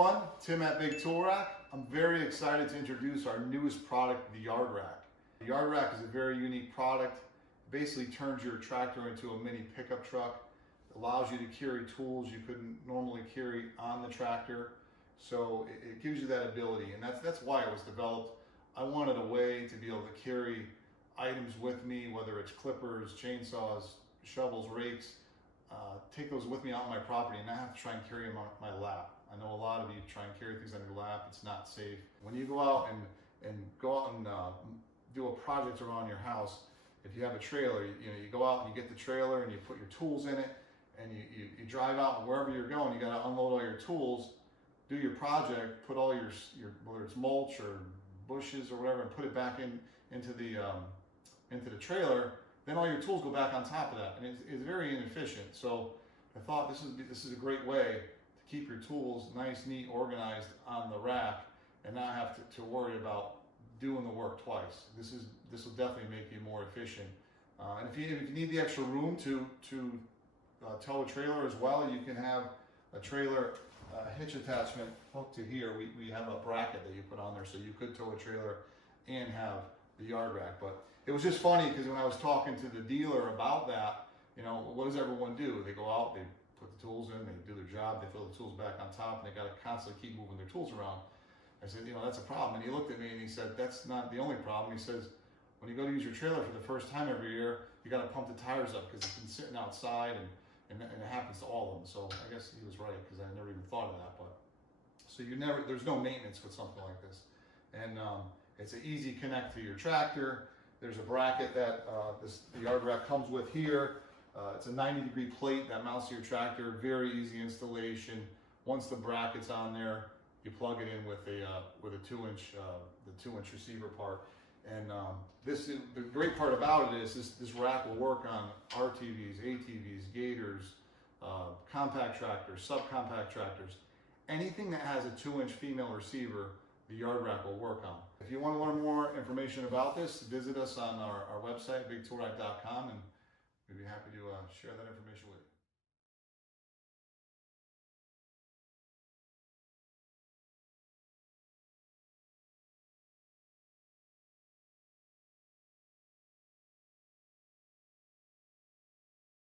everyone, Tim at Bigtoolrack. I'm very excited to introduce our newest product, the YardRack. The YardRack is a very unique product. It basically turns your tractor into a mini pickup truck. It allows you to carry tools you couldn't normally carry on the tractor. So it gives you that ability, and that's why it was developed. I wanted a way to be able to carry items with me, whether it's clippers, chainsaws, shovels, rakes, take those with me out on my property and not have to try and carry them on my lap. I know a lot of you try and carry things on your lap. It's not safe. When you go out and do a project around your house, if you have a trailer, you go out and you get the trailer and you put your tools in it, and you drive out, and wherever you're going, you got to unload all your tools, do your project, put all your whether it's mulch or bushes or whatever, and put it back into the trailer. Then all your tools go back on top of that, and it's very inefficient. So I thought this is a great way to keep your tools nice, neat, organized on the rack, and not have to worry about doing the work twice. This will definitely make you more efficient. And if you need the extra room to tow a trailer as well, you can have a trailer hitch attachment hooked to here. We have a bracket that you put on there, so you could tow a trailer and have the YardRack. But it was just funny because when I was talking to the dealer about that, what does everyone do? They go out, they put the tools in, they do their job, they throw the tools back on top, and they got to constantly keep moving their tools around. I said, that's a problem. And he looked at me and he said, that's not the only problem. He says, when you go to use your trailer for the first time every year, you got to pump the tires up because it's been sitting outside, and it happens to all of them. So I guess he was right, because I never even thought of that. But so there's no maintenance with something like this, and it's an easy connect to your tractor. There's a bracket that the YardRack comes with here. It's a 90-degree plate that mounts to your tractor. Very easy installation. Once the bracket's on there, you plug it in with a 2-inch receiver part. And the great part about it is this rack will work on RTVs, ATVs, gators, compact tractors, subcompact tractors. Anything that has a 2-inch female receiver, the YardRack will work on. If you want to learn more information about this, visit us on our website, bigtoolrack.com, and we'd be happy to share that information with you.